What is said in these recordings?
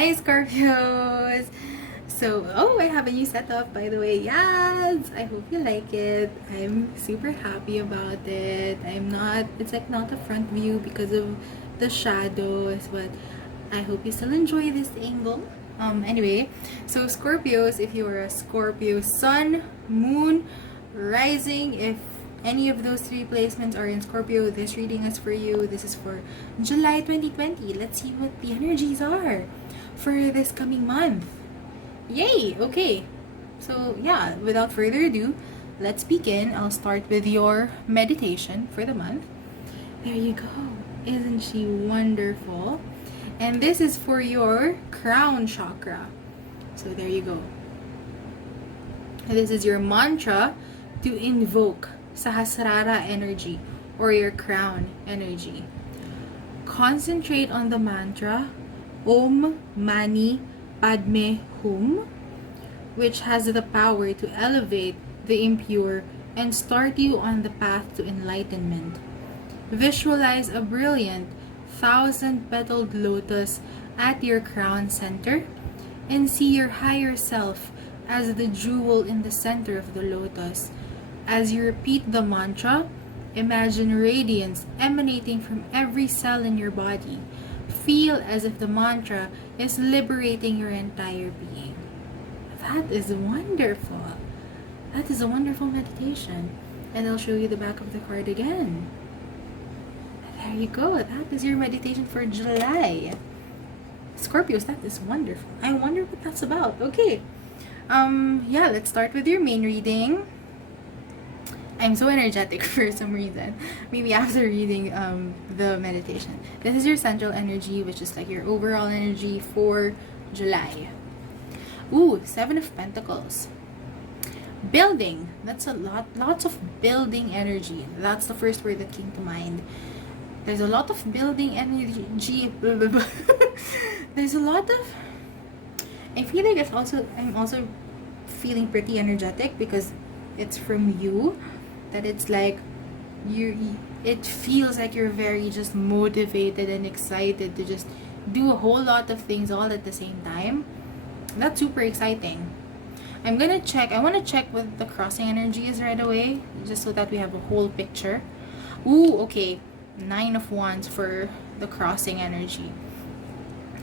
Hi, Scorpios! So, I have a new setup, by the way. Yes! I hope you like it. I'm super happy about it. It's like not a front view because of the shadows, but I hope you still enjoy this angle. Anyway, so Scorpios, if you are a Scorpio sun, moon, rising, if any of those three placements are in Scorpio, this reading is for you. This is for July 2020. Let's see what the energies are for this coming month. Yay! Okay. So, yeah, without further ado, let's begin. I'll start with your meditation for the month. There you go. Isn't she wonderful? And this is for your crown chakra. So, there you go. This is your mantra to invoke Sahasrara energy or your crown energy. Concentrate on the mantra Om Mani Padme Hum, which has the power to elevate the impure and start you on the path to enlightenment. Visualize a brilliant 1,000-petaled lotus at your crown center and see your higher self as the jewel in the center of the lotus. As you repeat the mantra, imagine radiance emanating from every cell in your body. Feel as if the mantra is liberating your entire being. That is wonderful. That is a wonderful meditation. And I'll show you the back of the card again. There you go. That is your meditation for July. Scorpios, that is wonderful. I wonder what that's about. Okay. Yeah, let's start with your main reading. I'm so energetic for some reason. Maybe after reading the meditation. This is your central energy, which is like your overall energy for July. Ooh, 7 of Pentacles. Building. That's a lot. Lots of building energy. That's the first word that came to mind. There's a lot of building energy. There's a lot of... I feel like I'm also feeling pretty energetic because it's from you. That it's like it feels like you're very just motivated and excited to just do a whole lot of things all at the same time. That's super exciting. I want to check what the crossing energy is right away, just so that we have a whole picture. Ooh, okay. 9 of Wands for the crossing energy.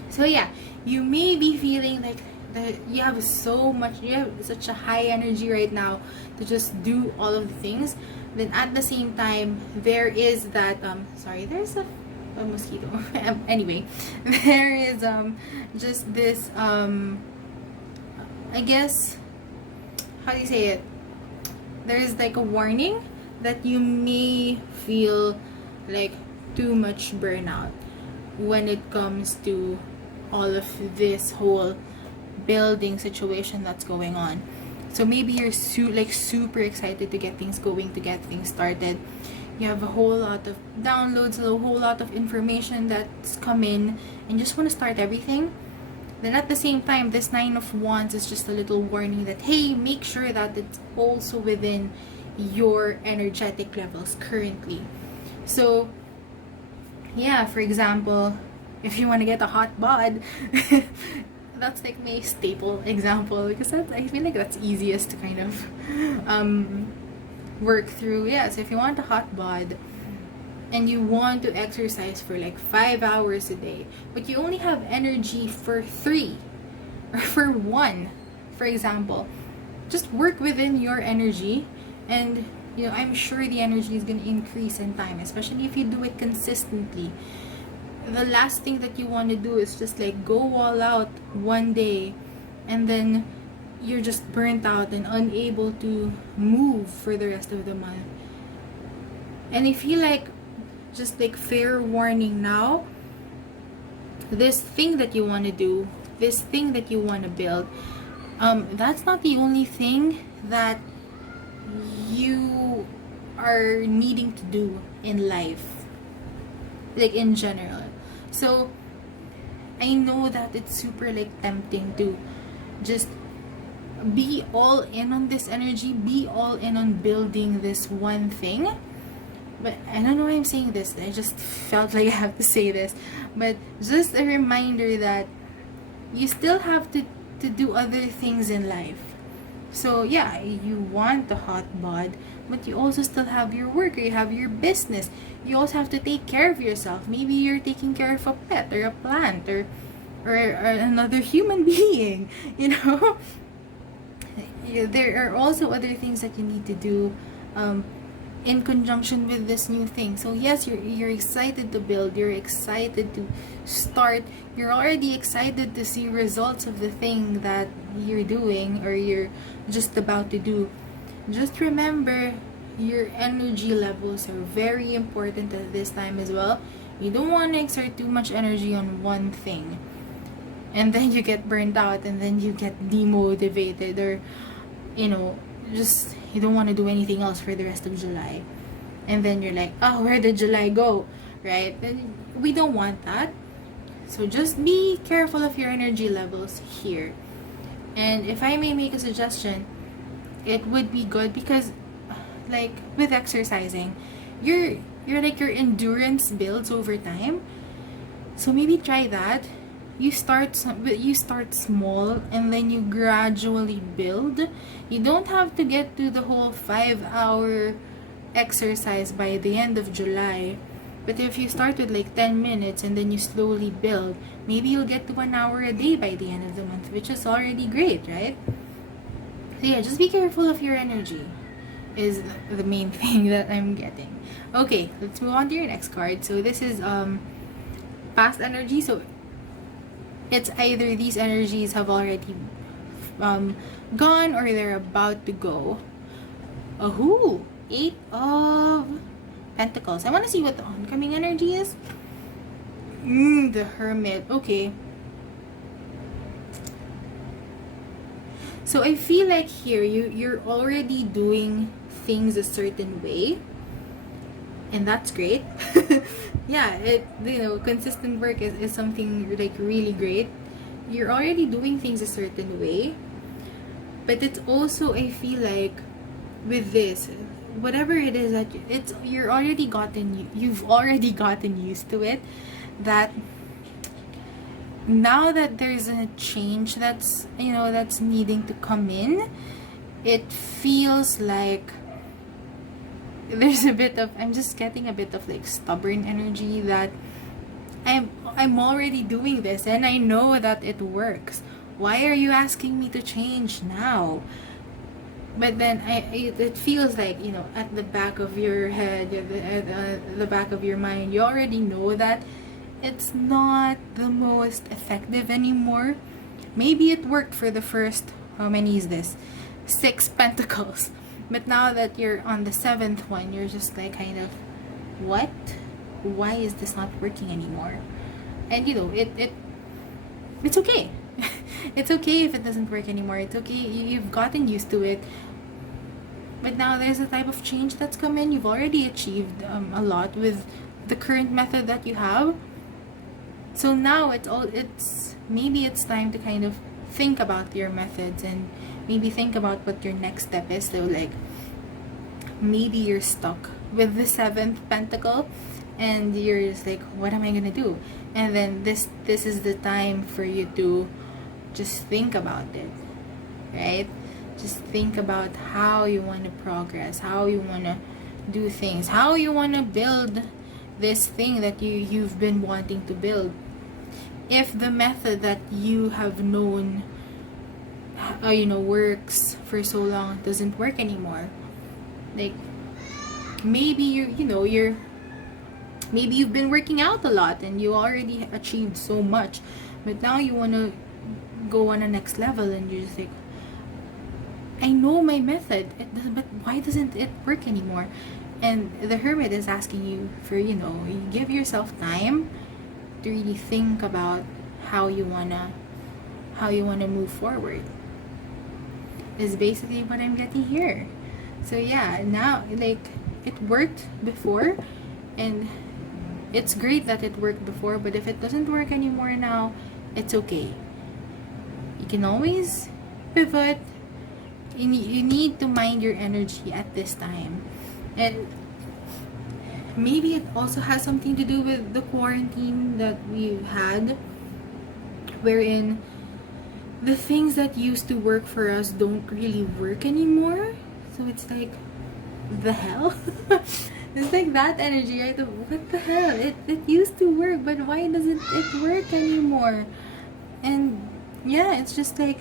So yeah, you may be feeling like you have such a high energy right now to just do all of the things. Then at the same time, there is that there's a mosquito. Anyway, there is just this I guess, how do you say it? There is like a warning that you may feel like too much burnout when it comes to all of this whole building situation that's going on. So maybe you're super excited to get things going, to get things started. You have a whole lot of downloads, a whole lot of information that's come in, and just want to start everything. Then at the same time, this 9 of Wands is just a little warning that, hey, make sure that it's also within your energetic levels currently. So yeah, for example, if you want to get a hot bod, that's like my staple example, because I feel like that's easiest to kind of work through. Yeah, so if you want a hot bod and you want to exercise for like 5 hours a day, but you only have energy for 3 or for 1, for example, just work within your energy, and I'm sure the energy is going to increase in time, especially if you do it consistently. The last thing that you want to do is just like go all out one day and then you're just burnt out and unable to move for the rest of the month. And I feel like, just like fair warning now, this thing that you want to do, this thing that you want to build, that's not the only thing that you are needing to do in life, like in general. So I know that it's super like tempting to just be all in on this energy, be all in on building this one thing. But I don't know why I'm saying this. I just felt like I have to say this. But just a reminder that you still have to do other things in life. So yeah, you want the hot bod, but you also still have your work, or you have your business. You also have to take care of yourself. Maybe you're taking care of a pet or a plant, or another human being, you know. There are also other things that you need to do in conjunction with this new thing. So yes, you're excited to build, you're excited to start, you're already excited to see results of the thing that you're doing or you're just about to do. Just remember, your energy levels are very important at this time as well. You don't want to exert too much energy on one thing, and then you get burnt out, and then you get demotivated, or you know, just you don't want to do anything else for the rest of July, and then you're like, oh, where did July go, right? And we don't want that. So just be careful of your energy levels here. And if I may make a suggestion, it would be good because, like with exercising, your endurance builds over time. So maybe try that. You start small, and then you gradually build. You don't have to get to the whole 5-hour exercise by the end of July. But if you start with like 10 minutes and then you slowly build, maybe you'll get to 1 hour a day by the end of the month, which is already great, right? So yeah, just be careful of your energy is the main thing that I'm getting. Okay, let's move on to your next card. So this is past energy. So it's either these energies have already gone or they're about to go. Oh, 8 of Pentacles. I want to see what the oncoming energy is. The Hermit. Okay. So I feel like here you're already doing things a certain way, and that's great. Yeah, consistent work is something like really great. You're already doing things a certain way, but it's also, I feel like with this, whatever it is that you've already gotten used to it, that now that there's a change that's needing to come in, it feels like there's I'm just getting a bit of like stubborn energy, that I'm already doing this and I know that it works. Why are you asking me to change now? But then it feels like, at the back of your head, at the back of your mind, you already know that it's not the most effective anymore. Maybe it worked for the first, how many is this? 6 pentacles. But now that you're on the 7th one, you're just like kind of, what? Why is this not working anymore? And it's okay. It's okay if it doesn't work anymore. It's okay. You've gotten used to it. But now there's a type of change that's come in. You've already achieved a lot with the current method that you have. So now maybe it's time to kind of think about your methods and maybe think about what your next step is. So like maybe you're stuck with the 7th pentacle and you're just like, what am I gonna do? And then this is the time for you to just think about it, right? Just think about how you want to progress, how you want to do things, how you want to build this thing that you've been wanting to build. If the method that you have known works for so long doesn't work anymore, like maybe maybe you've been working out a lot and you already achieved so much, but now you want to go on a next level and you're just like, I know my method, but why doesn't it work anymore? And the Hermit is asking you for, you give yourself time to really think about how you wanna move forward. Is basically what I'm getting here. So yeah, now like it worked before, and it's great that it worked before, but if it doesn't work anymore now, it's okay. You can always pivot. You need to mind your energy at this time. And maybe it also has something to do with the quarantine that we've had, wherein the things that used to work for us don't really work anymore. So it's like, the hell? It's like that energy, right? What the hell? It used to work, but why doesn't it work anymore? And yeah, it's just like,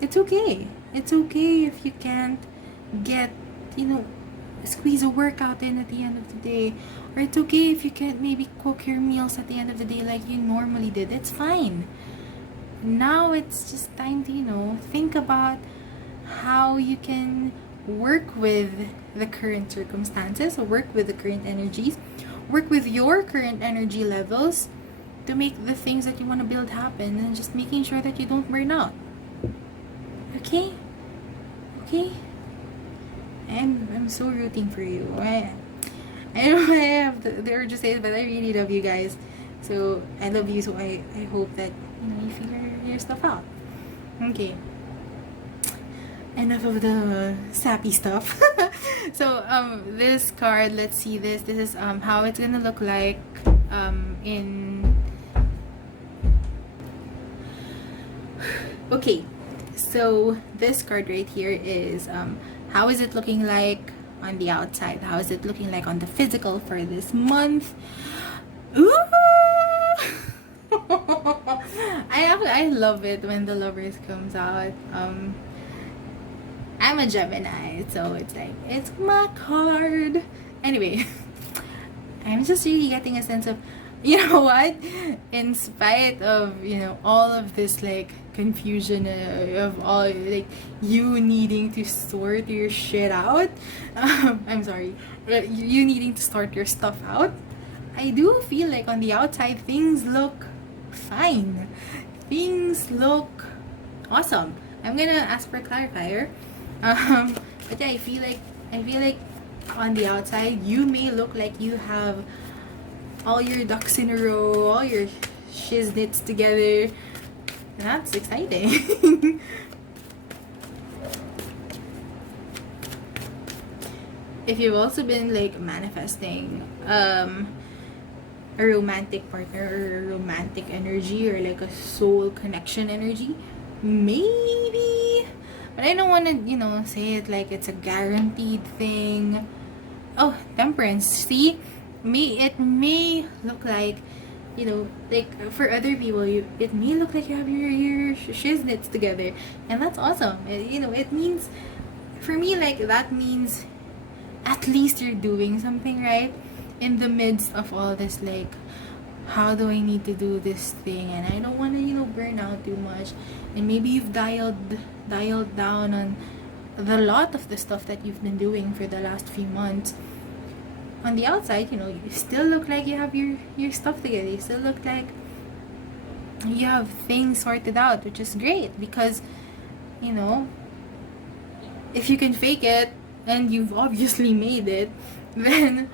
it's okay. It's okay if you can't get, squeeze a workout in at the end of the day. Or it's okay if you can't maybe cook your meals at the end of the day like you normally did. It's fine. Now it's just time to, think about how you can work with the current circumstances, or work with the current energies, work with your current energy levels to make the things that you want to build happen, and just making sure that you don't burn out. Okay? I'm so rooting for you. I know I have the urge to say it, but I really love you guys. So I love you, so I hope that you figure your stuff out. Okay. Enough of the sappy stuff. So this card, let's see this. This is how it's gonna look like in. Okay, so this card right here is how is it looking like on the outside? How is it looking like on the physical for this month? Ooh! I love it when the Lovers comes out. I'm a Gemini, so it's like, it's my card. Anyway, I'm just really getting a sense of, you know what? In spite of, all of this, like, confusion of all, like, you needing to sort your shit out. I'm sorry. You needing to sort your stuff out. I do feel like on the outside, things look fine. Things look awesome. I'm gonna ask for a clarifier. But yeah, I feel like on the outside, you may look like you have all your ducks in a row, all your shiznits together. And that's exciting. If you've also been like manifesting a romantic partner, or a romantic energy, or like a soul connection energy, maybe. But I don't want to, say it like it's a guaranteed thing. Oh, Temperance. See? It may look like, like for other people, it may look like you have your shiznits together. And that's awesome. It means, for me, like, that means at least you're doing something right in the midst of all this, like, how do I need to do this thing, and I don't want to burn out too much. And maybe you've dialed down on the lot of the stuff that you've been doing for the last few months. On the outside, you still look like you have your stuff together. You still look like you have things sorted out, which is great, because if you can fake it, and you've obviously made it, then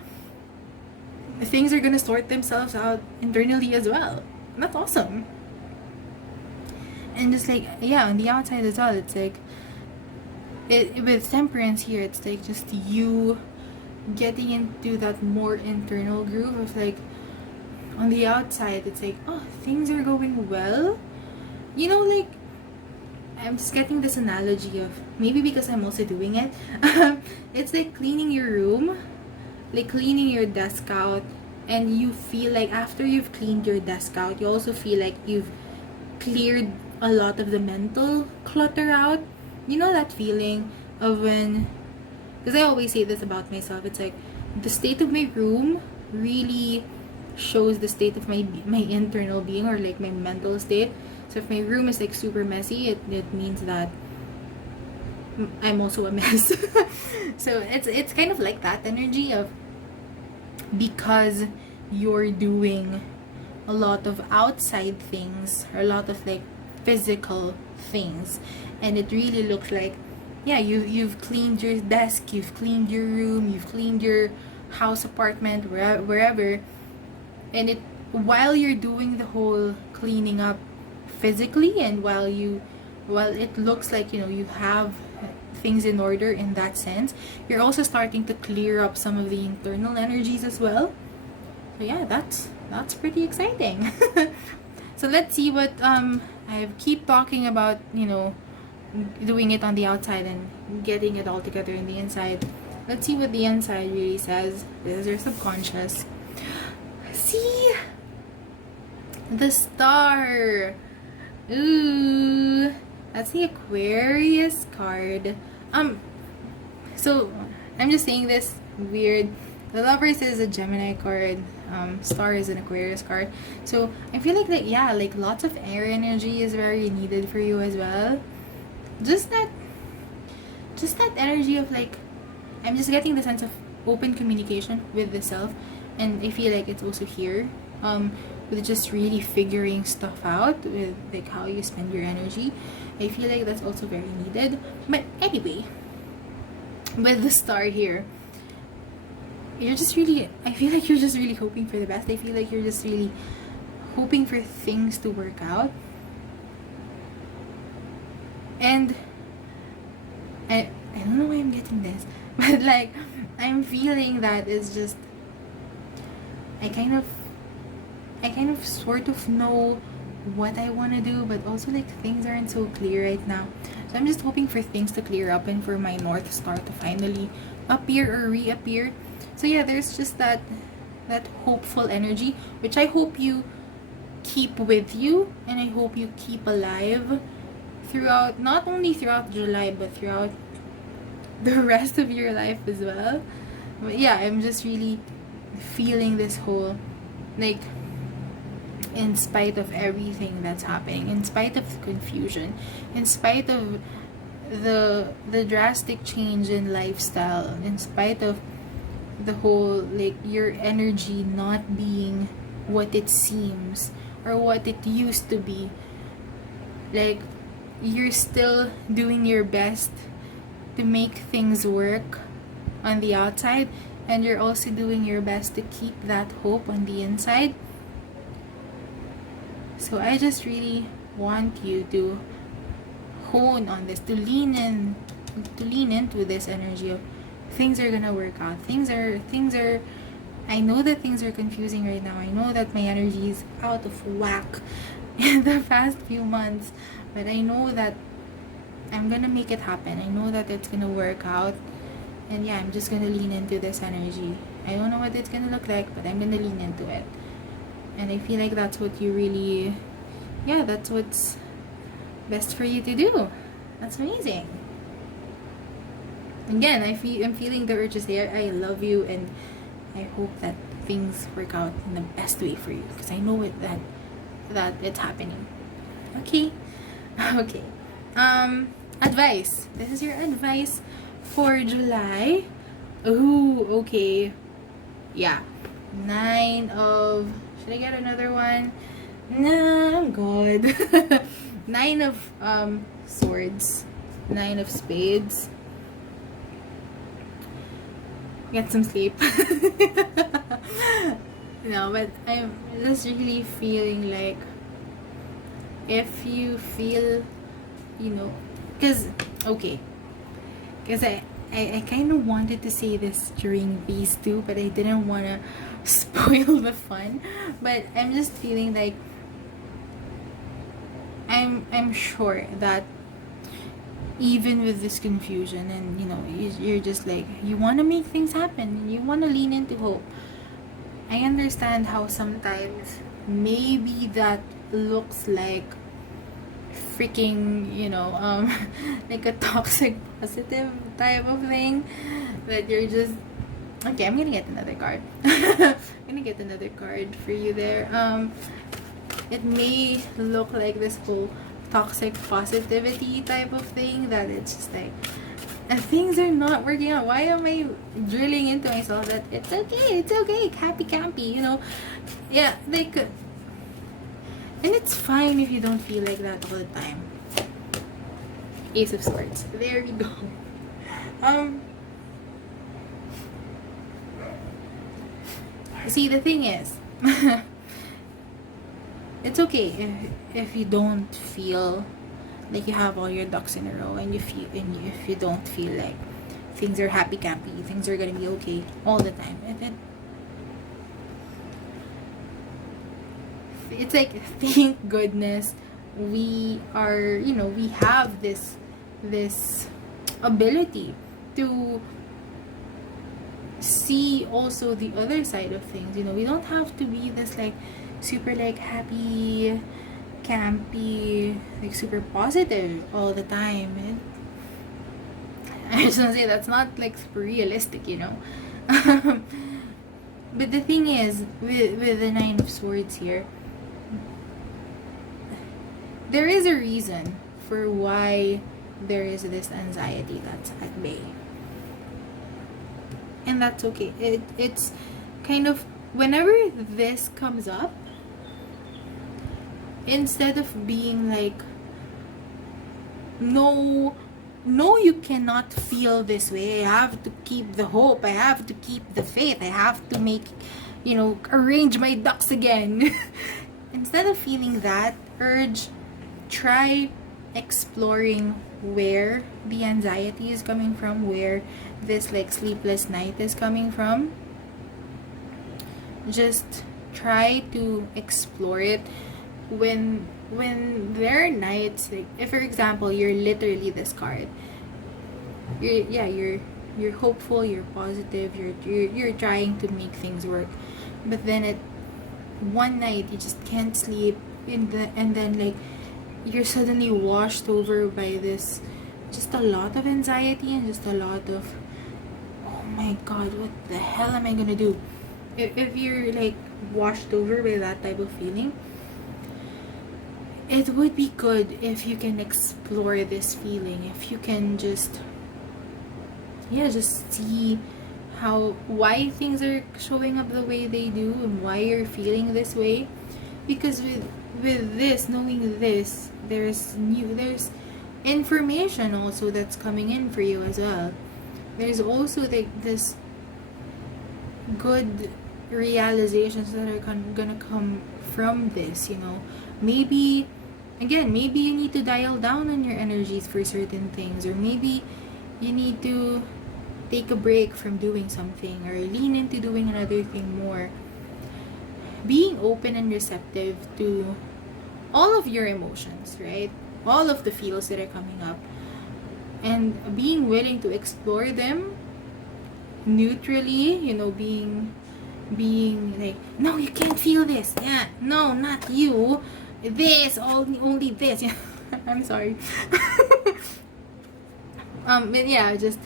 things are gonna sort themselves out internally as well. And that's awesome. And just like, yeah, on the outside as well, it's like, with Temperance here, it's like just you getting into that more internal groove of, like, on the outside, it's like, oh, things are going well. Like, I'm just getting this analogy of, maybe because I'm also doing it, it's like cleaning your room, like cleaning your desk out, and you feel like after you've cleaned your desk out, you also feel like you've cleared a lot of the mental clutter out. That feeling of when, because I always say this about myself, it's like the state of my room really shows the state of my internal being, or like my mental state. So if my room is like super messy, it means that I'm also a mess. So it's kind of like that energy of, because you're doing a lot of outside things, or a lot of like physical things, and it really looks like, yeah, you've cleaned your desk, you've cleaned your room, you've cleaned your house, apartment, wherever, and while you're doing the whole cleaning up physically, and while it looks like you have things in order in that sense, you're also starting to clear up some of the internal energies as well. So yeah, that's pretty exciting. So let's see what I keep talking about, doing it on the outside and getting it all together in the inside. Let's see what the inside really says. This is your subconscious. See? The star. Ooh. That's the Aquarius card. So I'm just saying this weird. The Lovers is a Gemini card. Star is an Aquarius card. So I feel like that, yeah, like lots of air energy is very needed for you as well. Just that energy of like, I'm just getting the sense of open communication with the self, and I feel like it's also here. With just really figuring stuff out with like how you spend your energy. I feel like that's also very needed. But anyway, with the star here, I feel like you're just really hoping for the best. I feel like you're just really hoping for things to work out. And I don't know why I'm getting this, but like I'm feeling that it's just I kind of sort of know what I want to do, but also like things aren't so clear right now. So I'm just hoping for things to clear up and for my North Star to finally appear or reappear. So yeah, there's just that hopeful energy, which I hope you keep with you, and I hope you keep alive throughout, not only throughout July, but throughout the rest of your life as well. But yeah, I'm just really feeling this whole, like, in spite of everything that's happening, in spite of the confusion, in spite of the drastic change in lifestyle, in spite of the whole, like, your energy not being what it seems or what it used to be, like, you're still doing your best to make things work on the outside, and you're also doing your best to keep that hope on the inside. So I just really want you to hone on this, to lean into this energy of things are gonna work out. Things are I know that things are confusing right now. I know that my energy is out of whack in the past few months, but I know that I'm gonna make it happen. I know that it's gonna work out, and yeah, I'm just gonna lean into this energy. I don't know what it's gonna look like, but I'm gonna lean into it. And I feel like that's what you really, yeah, that's what's best for you to do. That's amazing. Again, I'm feeling the urges there. I love you, and I hope that things work out in the best way for you, because I know that it's happening. Okay. Okay. Advice. This is your advice for July. Ooh, okay. Yeah. 9 of... Should I get another one? Nah, I'm good. 9 of swords. 9 of spades. Get some sleep. No, but I'm just really feeling like, if you feel, because I kind of wanted to say this during these two, but I didn't want to spoil the fun. But I'm just feeling like I'm sure that even with this confusion, and you're just like, you want to make things happen, and you want to lean into hope. I understand how sometimes maybe that looks like freaking, like a toxic positive type of thing, that you're just, okay, I'm gonna get another card. I'm gonna get another card for you there. It may look like this whole toxic positivity type of thing, that it's just like, things are not working out. Why am I drilling into myself that it's okay, happy campy, yeah, like, and it's fine if you don't feel like that all the time. Ace of Swords. There we go. See, the thing is, it's okay if you don't feel like you have all your ducks in a row, and if you don't feel like things are happy campy, things are gonna be okay all the time. And then it's like, thank goodness we are, we have this ability to see also the other side of things. We don't have to be this like super like happy, campy, like super positive all the time. And I just want to say that's not like super realistic. But the thing is, with the Nine of Swords here, there is a reason for why there is this anxiety that's at bay. And that's okay. It's kind of, whenever this comes up, instead of being like, no, you cannot feel this way. I have to keep the hope. I have to keep the faith. I have to make, arrange my ducks again. Instead of feeling that urge, try exploring where the anxiety is coming from, where this like sleepless night is coming from. Just try to explore it. When there are nights, like if for example you're literally this card, you're hopeful, you're positive, you're trying to make things work, but then at one night you just can't sleep, and then like you're suddenly washed over by this, just a lot of anxiety and just a lot of, oh my god, what the hell am I gonna do? If you're like washed over by that type of feeling, it would be good if you can explore this feeling, if you can just see why things are showing up the way they do and why you're feeling this way. Because with this, knowing this, there's information also that's coming in for you as well. There's also like this good realizations that are gonna come from this. Maybe you need to dial down on your energies for certain things, or maybe you need to take a break from doing something or lean into doing another thing more. Being open and receptive to all of your emotions, right? All of the feels that are coming up, and being willing to explore them neutrally, being like, no, you can't feel this. Yeah, no, not you. This, only this. I'm sorry. But yeah, just,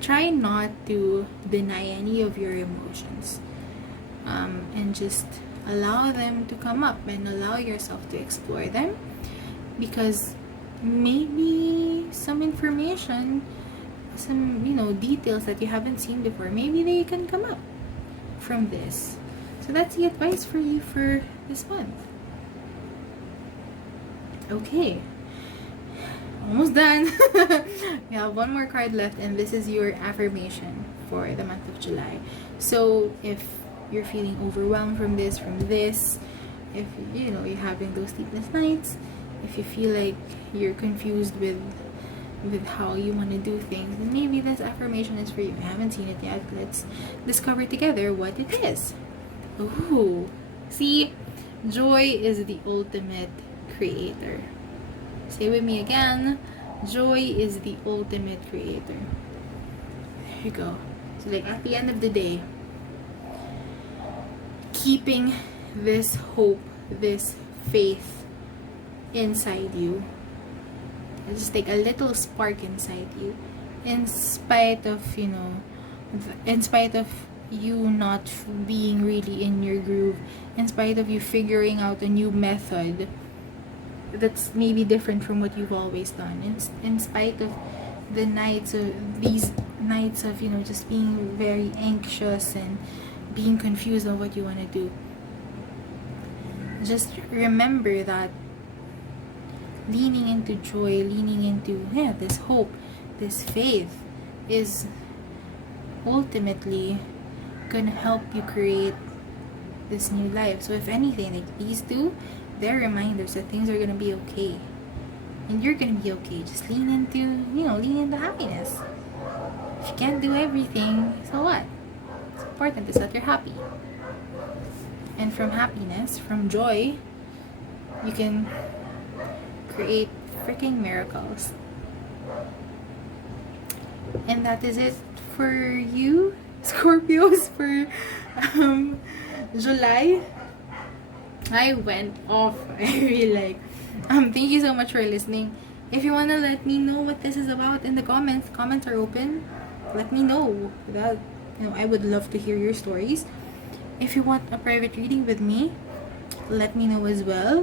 try not to deny any of your emotions. And just allow them to come up and allow yourself to explore them, because maybe some information, some details that you haven't seen before, maybe they can come up from this. So that's the advice for you for this month. Okay, almost done. We have one more card left, and this is your affirmation for the month of July. So if you're feeling overwhelmed from this, if you're having those sleepless nights, if you feel like you're confused with how you want to do things, then maybe this affirmation is for you. I haven't seen it yet. Let's discover together what it is. Ooh, see, joy is the ultimate creator. Say with me again, joy is the ultimate creator. There you go. So like at the end of the day, keeping this hope, this faith inside you, just like a little spark inside you, in spite of you not being really in your groove, in spite of you figuring out a new method that's maybe different from what you've always done, in spite of these nights of just being very anxious and being confused on what you want to do. Just remember that leaning into joy, leaning into this hope, this faith is ultimately gonna help you create this new life. So if anything, like these two, they're reminders that things are gonna be okay, and you're gonna be okay. Just lean into happiness. If you can't do everything, so what? What's important is that you're happy, and from happiness, from joy, you can create freaking miracles. And that is it for you, Scorpios, for July. I went off. I really like. Thank you so much for listening. If you wanna let me know what this is about in the comments are open. Let me know. That, I would love to hear your stories. If you want a private reading with me, let me know as well.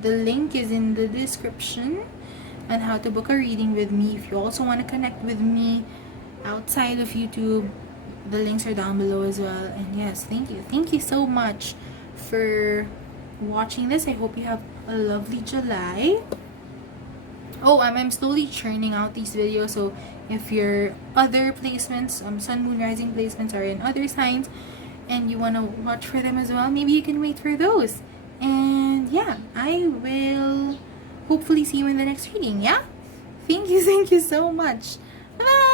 The link is in the description on how to book a reading with me. If you also want to connect with me outside of YouTube, the links are down below as well. And yes, thank you so much for watching this. I hope you have a lovely July. Oh, I'm slowly churning out these videos, so if your other placements, sun, moon, rising placements are in other signs and you want to watch for them as well, maybe you can wait for those. And yeah, I will hopefully see you in the next reading. Yeah, thank you so much. Bye.